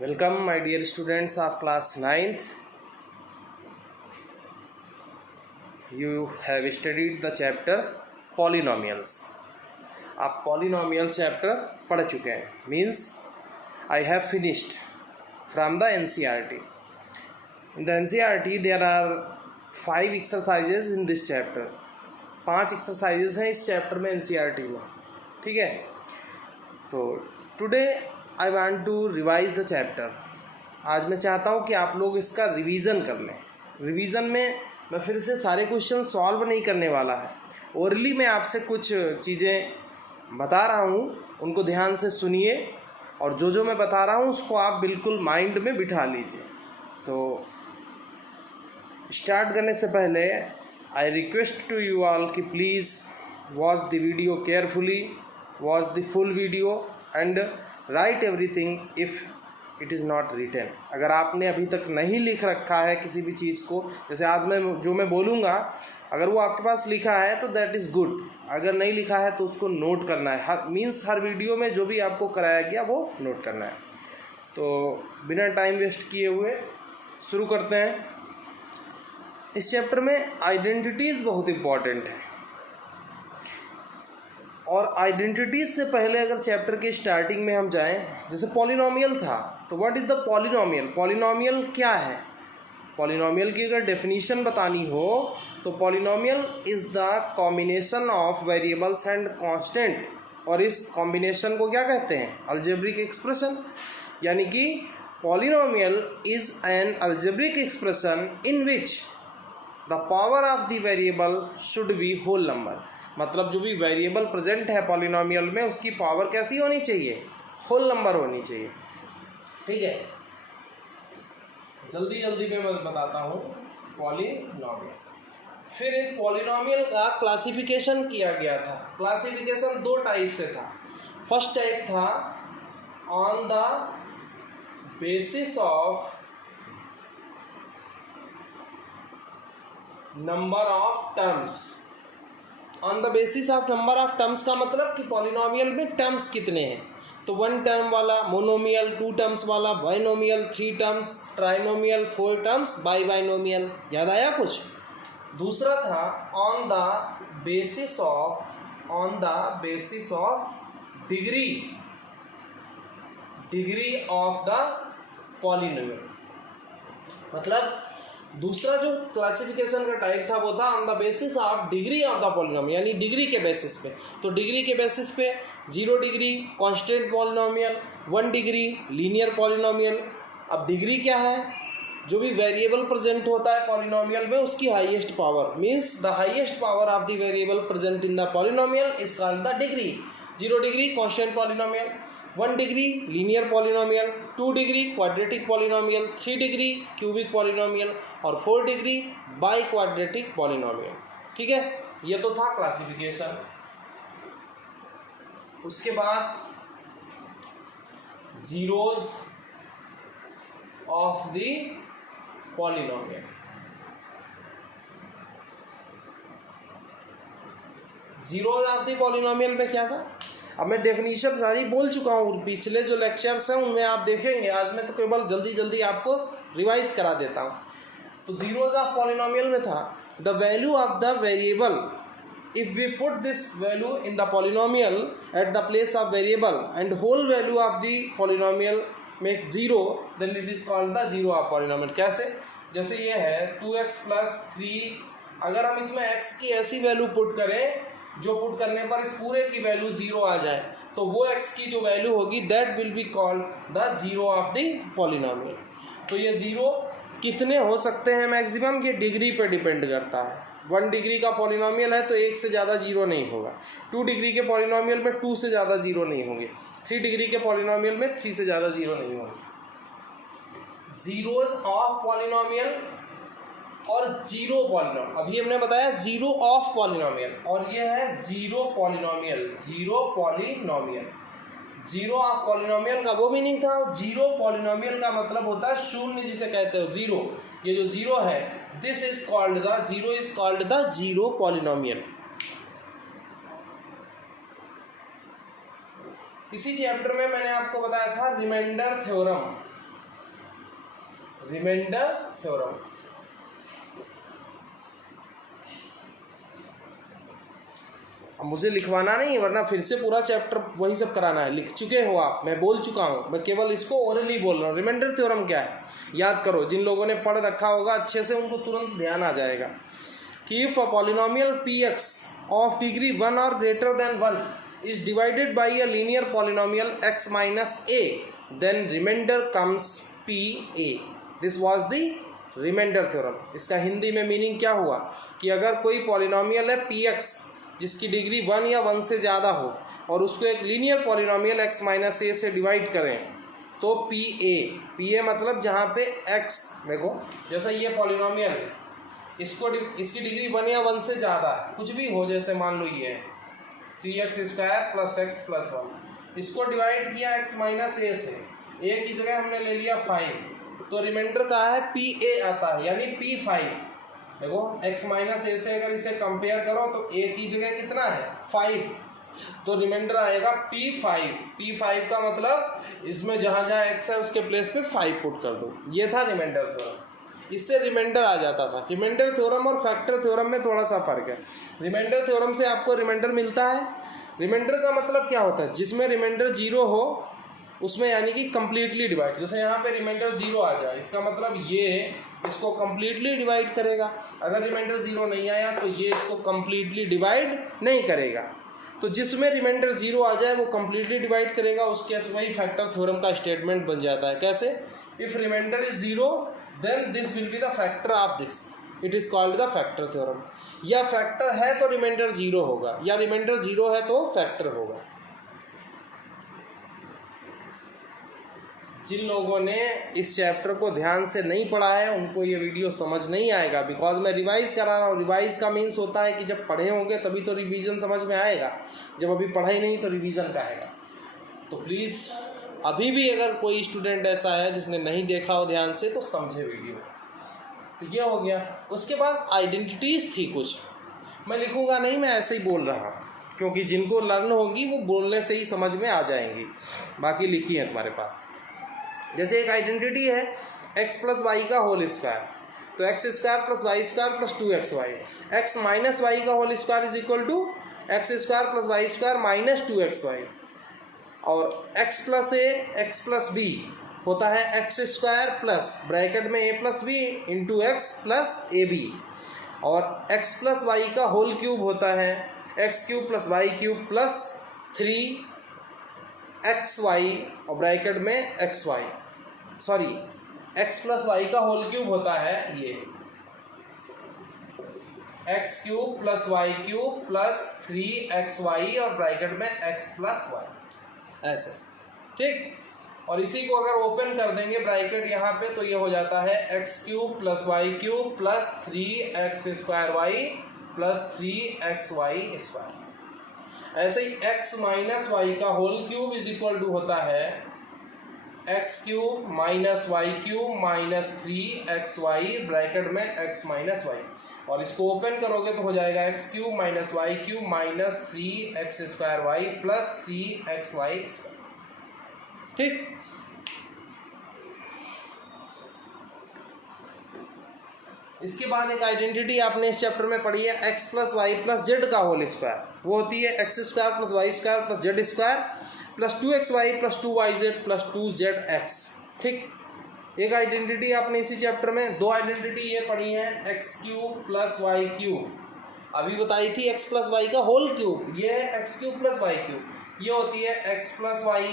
Welcome my dear students of class 9th. You have studied the chapter polynomials. आप polynomial chapter पढ़ चुके हैं. Means I have finished from the NCERT. In the NCERT there are 5 exercises in this chapter. 5 exercises हैं इस chapter में NCERT में. ठीक है. तो today I want to revise the chapter. आज मैं चाहता हूँ कि आप लोग इसका रिवीजन कर लें. रिवीजन में मैं फिर से सारे क्वेश्चन सॉल्व नहीं करने वाला है. ओरली मैं आपसे कुछ चीज़ें बता रहा हूँ, उनको ध्यान से सुनिए और जो मैं बता रहा हूँ उसको आप बिल्कुल माइंड में बिठा लीजिए. तो स्टार्ट करने से पहले I request to you all कि please watch the video carefully, watch the full video and write everything if it is not written. अगर आपने अभी तक नहीं लिख रखा है किसी भी चीज़ को, जैसे आज मैं बोलूँगा, अगर वो आपके पास लिखा है तो दैट इज़ गुड. अगर नहीं लिखा है तो उसको नोट करना है. हर वीडियो में जो भी आपको कराया गया वो नोट करना है. तो बिना टाइम वेस्ट किए हुए शुरू करते हैं. इस चैप्टर में आइडेंटिटीज़ बहुत इम्पॉर्टेंट है. और आइडेंटिटीज़ से पहले अगर चैप्टर के स्टार्टिंग में हम जाएं, जैसे पॉलिनोमियल था, तो what is the polynomial. Polynomial क्या है? पॉलिनोमियल की अगर डेफिनेशन बतानी हो तो polynomial is the combination of variables and constant. और इस कॉम्बिनेशन को क्या कहते हैं? Algebraic expression. यानी कि polynomial is an algebraic expression in which the power of the variable should be whole number. मतलब जो भी वेरिएबल प्रेजेंट है पॉलिनोमियल में उसकी पावर कैसी होनी चाहिए? होल नंबर होनी चाहिए. ठीक है. जल्दी में मैं बताता हूँ पॉलिनोमियल. फिर इन पॉलिनोमियल का क्लासिफिकेशन किया गया था. क्लासिफिकेशन 2 टाइप से था. फर्स्ट टाइप था on the basis of number of terms. On the basis of number of terms का मतलब कि पॉलिनोमियल में टर्म्स कितने हैं. तो 1 टर्म वाला मोनोमियल, 2 टर्म्स वाला binomial, 3 terms trinomial, 4 terms binomial. याद आया कुछ? दूसरा था on the basis of degree of the polynomial. मतलब दूसरा जो क्लासिफिकेशन का टाइप था वो था on the basis of degree of the polynomial, यानी डिग्री के बेसिस पे. तो डिग्री के बेसिस पे 0 degree constant polynomial, 1 degree linear polynomial. अब डिग्री क्या है? जो भी वेरिएबल प्रेजेंट होता है पॉलिनोमियल में उसकी highest power. Means the highest power of the variable present in the polynomial is called the degree. 0 degree constant polynomial, 1 degree linear polynomial, 2 degree quadratic polynomial, 3 degree cubic polynomial और 4 degree by quadratic polynomial. ठीक है. ये तो था classification. उसके बाद zeros of the polynomial. Zeros of the polynomial में क्या था? अब मैं डेफिनेशन सारी बोल चुका हूँ. पिछले जो लेक्चर्स हैं उनमें आप देखेंगे. आज मैं तो केवल जल्दी आपको रिवाइज करा देता हूँ. तो जीरोज ऑफ पॉलिनोमियल में था the value of the variable. If we put this value in the polynomial at the place of variable and whole value of the polynomial makes 0, then it is called the zero of polynomial. कैसे? जैसे ये है 2x + 3. अगर हम इसमें x की ऐसी value put करें जो पुट करने पर इस पूरे की वैल्यू 0 आ जाए, तो वो x की जो वैल्यू होगी that will be called the zero of the polynomial. तो ये 0 कितने हो सकते हैं मैक्सिमम? ये डिग्री पे डिपेंड करता है. 1 डिग्री का पॉलिनोमियल है तो 1 से ज़्यादा 0 नहीं होगा. 2 डिग्री के पॉलिनोमियल में 2 से ज़्यादा 0 नहीं होंगे. 3 डिग्री के पॉलिनोमियल में 3 से ज़्यादा 0 नहीं होंगे. जीरोज ऑफ पॉलिनोमियल और जीरो पॉलिनोमियल. अभी हमने बताया जीरो ऑफ पॉलिनोमियल और ये है zero polynomial. Zero of polynomial का वो मीनिंग था. जीरो पॉलिनोमियल का मतलब होता है शून्य, जिसे कहते हो जीरो. ये जो जीरो है this is called the zero polynomial. इसी चैप्टर में मैंने आपको बताया था रिमाइंडर थ्योरम. Remainder theorem. मुझे लिखवाना नहीं है वरना फिर से पूरा चैप्टर वही सब कराना है। लिख चुके हो आप, मैं बोल चुका हूँ, मैं केवल इसको ओरली बोल रहा हूँ। रिमाइंडर थ्योरम क्या है याद करो, जिन लोगों ने पढ़ रखा होगा अच्छे से उनको तुरंत ध्यान आ जाएगा कि if a polynomial P X of degree 1 और greater than 1 is divided by a linear polynomial x minus A, then remainder comes P A. This was the remainder theorem. इसका हिंदी में मीनिंग क्या हुआ कि अगर कोई पॉलिनोमियल है पी एक्स जिसकी डिग्री 1 या 1 से ज़्यादा हो और उसको एक लीनियर पॉलिनोमियल x माइनस ए से डिवाइड करें तो पी ए मतलब जहाँ पे x, देखो जैसा ये पॉलिनोमियल है इसकी डिग्री 1 या 1 से ज़्यादा है, कुछ भी हो, जैसे मान लो ये 3x² + x + 1, इसको डिवाइड किया x माइनस ए से, ए की जगह हमने ले लिया 5, तो रिमाइंडर का है पी ए आता है, यानी P5। देखो x माइनस ए से अगर इसे कंपेयर करो तो a की जगह कितना है 5, तो रिमाइंडर आएगा P5 का मतलब इसमें जहाँ जहाँ x है उसके प्लेस पे 5 पुट कर दो। ये था रिमाइंडर थ्योरम, इससे रिमाइंडर आ जाता था। रिमाइंडर थ्योरम और फैक्टर थ्योरम में थोड़ा सा फर्क है। रिमाइंडर थ्योरम से आपको रिमाइंडर मिलता है। रिमाइंडर का मतलब क्या होता है, जिसमें रिमाइंडर 0 हो उसमें, यानी कि कम्प्लीटली डिवाइड। जैसे यहाँ पे रिमाइंडर 0 आ जाए, इसका मतलब ये इसको कम्प्लीटली डिवाइड करेगा। अगर रिमाइंडर 0 नहीं आया तो ये इसको कम्प्लीटली डिवाइड नहीं करेगा। तो जिसमें रिमाइंडर 0 आ जाए वो कम्प्लीटली डिवाइड करेगा, उसके वही फैक्टर थ्योरम का स्टेटमेंट बन जाता है। कैसे? If remainder is 0 then this will be the factor of this, it is called the factor theorem. या फैक्टर है तो रिमाइंडर 0 होगा, या रिमाइंडर 0 है तो फैक्टर होगा। जिन लोगों ने इस चैप्टर को ध्यान से नहीं पढ़ा है उनको ये वीडियो समझ नहीं आएगा, बिकॉज मैं रिवाइज करा रहा हूँ। रिवाइज का मीन्स होता है कि जब पढ़े होंगे तभी तो रिवीजन समझ में आएगा, जब अभी पढ़ा ही नहीं तो रिवीजन का आएगा। तो प्लीज़ अभी भी अगर कोई स्टूडेंट ऐसा है जिसने नहीं देखा हो ध्यान से तो समझे वीडियो। तो ये हो गया। उसके बाद आइडेंटिटीज़ थी कुछ, मैं लिखूँगा नहीं, मैं ऐसे ही बोल रहा हूँ, क्योंकि जिनको लर्न होगी वो बोलने से ही समझ में आ जाएंगी। बाकी लिखी है तुम्हारे पास। जैसे एक आइडेंटिटी है x + y का होल स्क्वायर, तो x² + y² + 2xy, x minus Y का whole square is equal to x² + y² - 2xy, और x + a x + b होता है x² प्लस ब्रैकेट में a + b into x + ab, और x + y का whole cube होता है x³ + y³ + 3xy और ब्रैकेट में xy, सॉरी x + y का होल क्यूब होता है ये x³ + y³ + 3xy और ब्रैकेट में x + y, ऐसे, ठीक। और इसी को अगर ओपन कर देंगे ब्रैकेट यहाँ पे तो ये हो जाता है x³ + y³ + 3x² + 3xy²। ऐसे ही x माइनस वाई का whole cube is equal to होता है x³ - y³ - 3xy ब्रैकेट में x माइनस वाई, और इसको ओपन करोगे तो हो जाएगा x³ - y³ - 3x² + 3xy², ठीक। इसके बाद एक आइडेंटिटी आपने इस चैप्टर में पढ़ी है x + y + z का होल स्क्वायर, वो होती है x² + y² + z² + 2xy + 2yz + 2zx, ठीक। एक आइडेंटिटी आपने इसी चैप्टर में, दो आइडेंटिटी ये पढ़ी है x³ + y³, अभी बताई थी x + y का होल क्यूब, ये है x³ + y³, ये होती है x + y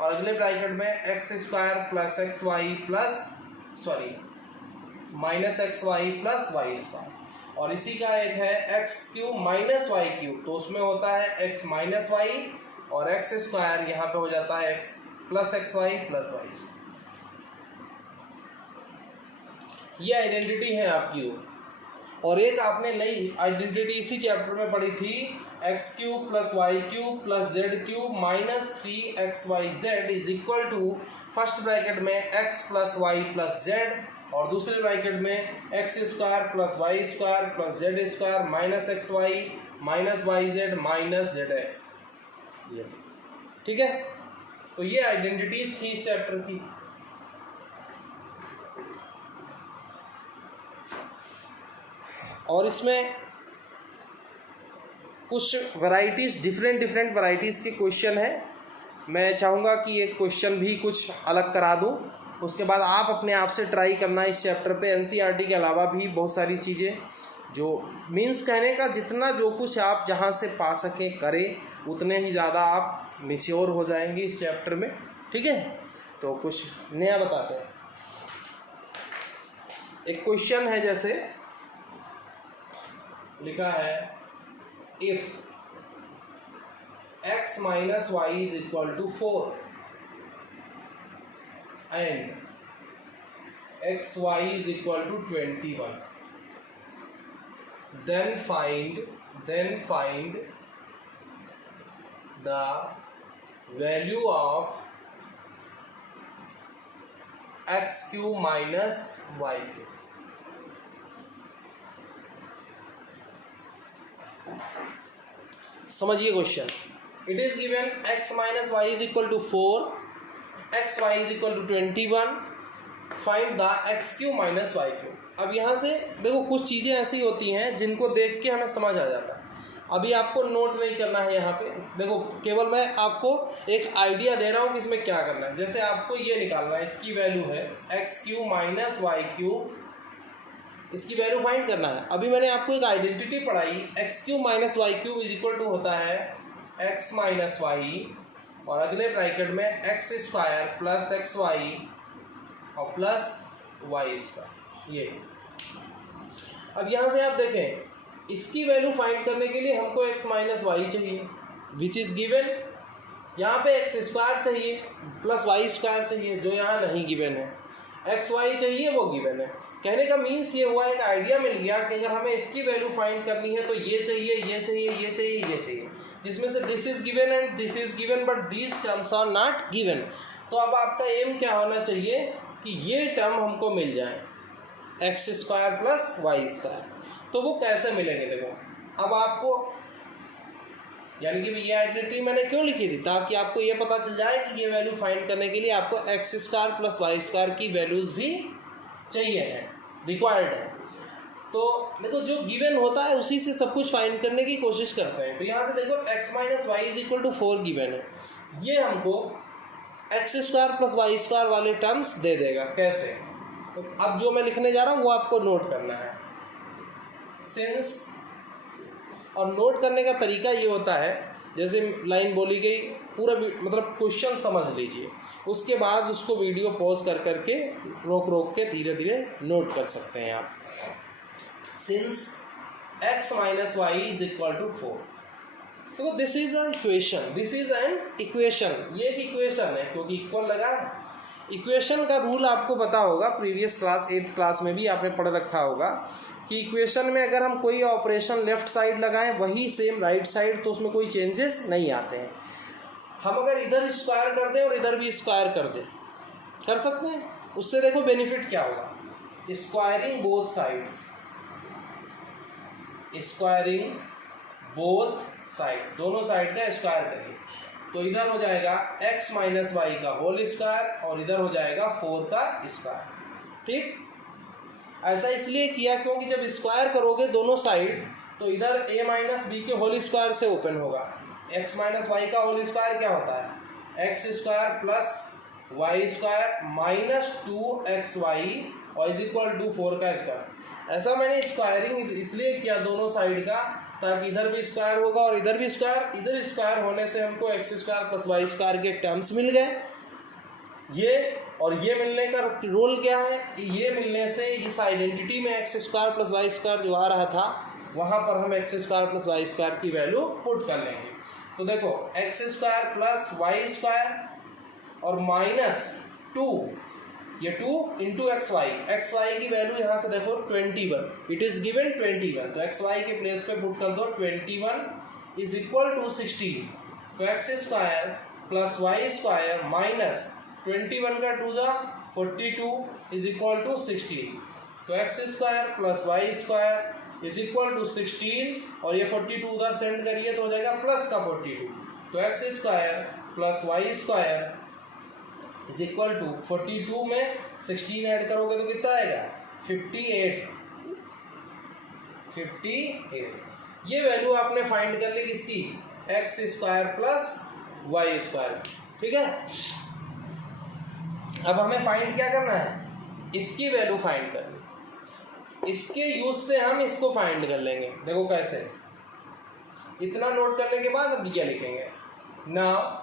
और अगले ब्रैकेट में x² + xy plus -xy + y², और इसी का एक है x³ - y³, तो उसमें होता है x माइनस वाई और x² यहाँ पे हो जाता है x + xy + y। ये आइडेंटिटी है आपकी। और एक आपने नई आइडेंटिटी इसी चैप्टर में पढ़ी थी x³ + y³ + z³ - 3xyz is equal to first bracket में x + y + z और दूसरे ब्रैकेट में x² + y² + z² - xy -yz - zx, ये ठीक है। तो ये आइडेंटिटीज थी इस चैप्टर की। और इसमें कुछ वैरायटीज़, डिफरेंट वैरायटीज़ के क्वेश्चन हैं। मैं चाहूँगा कि एक क्वेश्चन भी कुछ अलग करा दूँ, उसके बाद आप अपने आप से ट्राई करना इस चैप्टर पे। एनसीईआरटी के अलावा भी बहुत सारी चीज़ें जो मीन्स कहने का जितना जो कुछ आप जहाँ से पा सकें करें, उतने ही ज़्यादा आप मैच्योर हो जाएंगे इस चैप्टर में। ठीक है, तो कुछ नया बताते हैं। एक क्वेश्चन है, जैसे लिखा है if x minus y is equal to 4 and xy is equal to 21, then find the value of x cube minus y cube. समझिए question. It is given x minus Y is equal to 4, X Y is equal to 21, find the X cube minus Y cube. अब यहाँ से देखो कुछ चीज़ें ऐसी होती हैं जिनको देख के हमें समझ आ जाता है। अभी आपको नोट नहीं करना है यहाँ पे, देखो केवल मैं आपको एक आइडिया दे रहा हूँ कि इसमें क्या करना है। जैसे आपको ये निकालना है, इसकी वैल्यू है X cube minus Y cube, इसकी वैल्यू फाइंड करना है। अभी मैंने आपको एक आइडेंटिटी पढ़ाई, X cube minus Y cube is equal to होता है एक्स माइनस वाई और अगले ब्रैकेट में X square plus x Y और प्लस वाई स्क्वायर। ये अब यहाँ से आप देखें, इसकी वैल्यू फाइंड करने के लिए हमको एक्स माइनस वाई चाहिए विच इज़ गिवन। यहाँ पे एक्स स्क्वायर चाहिए प्लस वाई स्क्वायर चाहिए जो यहाँ नहीं गिवन है, एक्स वाई चाहिए वो गिवन है। कहने का मीन्स ये हुआ, एक आइडिया मिल गया कि अगर हमें इसकी वैल्यू फाइंड करनी है तो ये चाहिए, ये चाहिए, ये चाहिए, ये चाहिए, जिसमें से this is given and this is given but these terms are not given. तो अब आपका एम क्या होना चाहिए कि ये टर्म हमको मिल जाए, X square plus Y square. तो वो कैसे मिलेंगे देखो। अब आपको यानी कि ये आइडेंटिटी मैंने क्यों लिखी थी, ताकि आपको ये पता चल जाए कि ये वैल्यू फाइंड करने के लिए आपको X square plus Y square की वैल्यूज़ भी चाहिए हैं, रिक्वायर्ड है। तो देखो जो गिवन होता है उसी से सब कुछ फाइंड करने की कोशिश करते हैं। तो यहाँ से देखो X minus Y is equal to 4 given है, ये हमको X square plus Y square वाले टर्म्स दे देगा। कैसे, तो अब जो मैं लिखने जा रहा हूँ वो आपको नोट करना है। सिंस, और नोट करने का तरीका ये होता है, जैसे लाइन बोली गई पूरा मतलब क्वेश्चन समझ लीजिए, उसके बाद उसको वीडियो पॉज कर करके रोक के धीरे धीरे नोट कर सकते हैं आप। Since x minus Y is equal to 4, तो this is a equation, this is an equation, ये एक इक्वेशन है क्योंकि इक्वल लगा। इक्वेशन का रूल आपको पता होगा, प्रीवियस क्लास 8th क्लास में भी आपने पढ़ रखा होगा कि इक्वेशन में अगर हम कोई ऑपरेशन लेफ्ट साइड लगाएं वही सेम राइट साइड, तो उसमें कोई चेंजेस नहीं आते हैं। हम अगर इधर स्क्वायर कर दें और इधर भी स्क्वायर कर दें, कर सकते हैं, उससे देखो बेनिफिट क्या होगा, squaring both sides, squaring both side, दोनों साइड का स्क्वायर करिए, तो इधर हो जाएगा x माइनस वाई का होल स्क्वायर और इधर हो जाएगा 4 का स्क्वायर। ठीक, ऐसा इसलिए किया क्योंकि जब स्क्वायर करोगे दोनों साइड तो इधर a माइनस बी के होल स्क्वायर से ओपन होगा। x माइनस वाई का होल स्क्वायर क्या होता है, X square plus Y square minus 2xy और इज इक्वल टू 4 का स्क्वायर। ऐसा मैंने स्क्वायरिंग इसलिए किया दोनों साइड का, ताकि इधर भी स्क्वायर होगा और इधर भी स्क्वायर, इधर स्क्वायर होने से हमको X square plus Y square के टर्म्स मिल गए। ये और ये मिलने का रोल क्या है, ये मिलने से इस आइडेंटिटी में X square plus Y square जो आ रहा था वहाँ पर हम X square plus Y square की वैल्यू पुट कर लेंगे। तो देखो X square plus Y square और माइनस 2, ये 2 इंटू एक्स वाई की वैल्यू यहाँ से देखो 21, इट इज़ गिवन 21, तो एक्स वाई के प्लेस पे पुट कर दो 21 इज इक्वल टू 16, तो X square plus Y square minus 21 का 2 जा 42 इज इक्वल टू 16, तो X square plus Y square is equal to 16 और ये 42 उधर सेंड करिए तो हो जाएगा प्लस का 42, तो X square plus Y square is equal to 42 में 16 ऐड करोगे तो कितना आएगा 58, 58। ये वैल्यू आपने फाइंड कर ली किसकी, X square plus Y square, ठीक है। अब हमें फाइंड क्या करना है, इसकी वैल्यू फाइंड करनी। इसके यूज से हम इसको फाइंड कर लेंगे। देखो कैसे, इतना नोट करने के बाद अब क्या लिखेंगे, now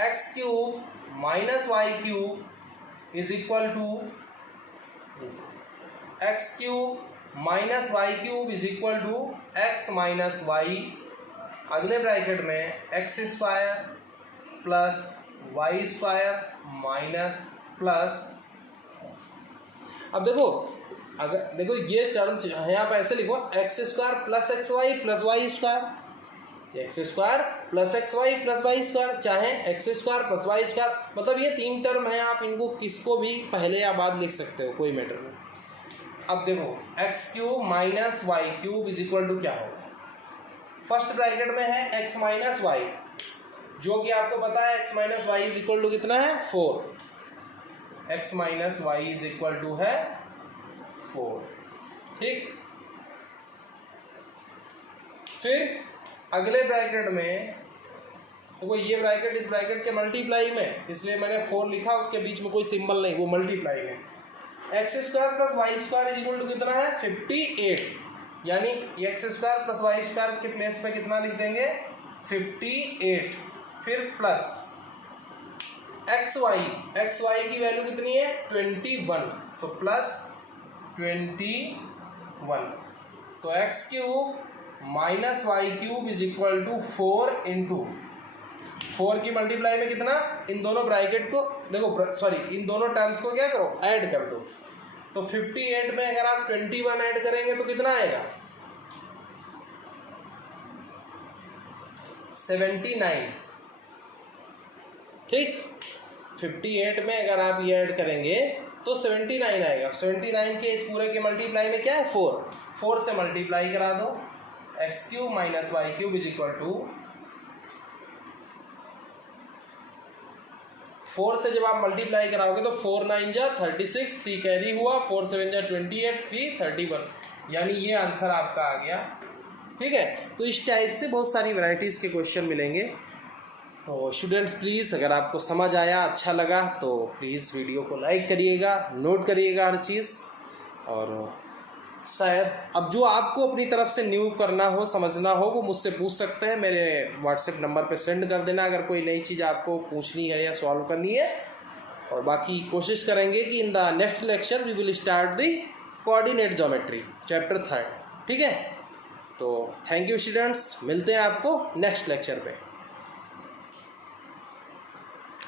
X cube minus Y cube is equal to X cube minus Y cube is equal to X minus Y, अगले ब्रैकेट में X square plus Y square minus plus. अब देखो, अगर देखो ये टर्म यहाँ पे ऐसे लिखो, x square plus x y plus Y square, x square plus x y plus Y square, चाहे x square plus Y square, मतलब ये तीन टर्म है, आप इनको किसको भी पहले या बाद लिख सकते हो, कोई मैटर नहीं। अब देखो X cube minus Y cube is equal to क्या होगा, फर्स्ट ब्रैकेट में है एक्स माइनस वाई, जो कि आपको पता है X minus Y is equal to कितना है 4, X minus Y is equal to है 4, ठीक। फिर अगले ब्रैकेट में देखो, ये ब्रैकेट इस ब्रैकेट के मल्टीप्लाई में, इसलिए मैंने 4 लिखा, उसके बीच में कोई सिंबल नहीं, वो मल्टीप्लाई में। X square plus Y square is equal to कितना है 58, यानी X square plus Y square के प्लेस पे कितना लिख देंगे 58, फिर प्लस एक्स वाई की वैल्यू कितनी है 21, तो प्लस 21, तो X cube minus Y cube is equal to 4 into 4 की मल्टीप्लाई में कितना, इन दोनों ब्रैकेट को देखो, सॉरी इन दोनों टर्म्स को क्या करो, ऐड कर दो, तो 58 में अगर आप 21 ऐड करेंगे तो कितना आएगा 79, ठीक। 58 में अगर आप ये ऐड करेंगे तो 79 आएगा। 79 के इस पूरे के मल्टीप्लाई में क्या है 4 से मल्टीप्लाई करा दो, X cube minus Y cube is equal to 4 से जब आप मल्टीप्लाई कराओगे तो 4 9 जा 36, 3 कैरी हुआ, 4 7 जा 28, 3 31, यानी ये आंसर आपका आ गया, ठीक है। तो इस टाइप से बहुत सारी वैरायटीज़ के क्वेश्चन मिलेंगे। तो स्टूडेंट्स प्लीज़, अगर आपको समझ आया, अच्छा लगा, तो प्लीज़ वीडियो को लाइक करिएगा, नोट करिएगा हर चीज़। और शायद अब जो आपको अपनी तरफ से न्यू करना हो, समझना हो, वो मुझसे पूछ सकते हैं, मेरे व्हाट्सएप नंबर पे सेंड कर देना अगर कोई नई चीज़ आपको पूछनी है या सॉल्व करनी है। और बाकी कोशिश करेंगे कि in the next lecture we will start the coordinate geometry chapter 3, ठीक है। तो थैंक यू स्टूडेंट्स, मिलते हैं आपको नेक्स्ट लेक्चर पे।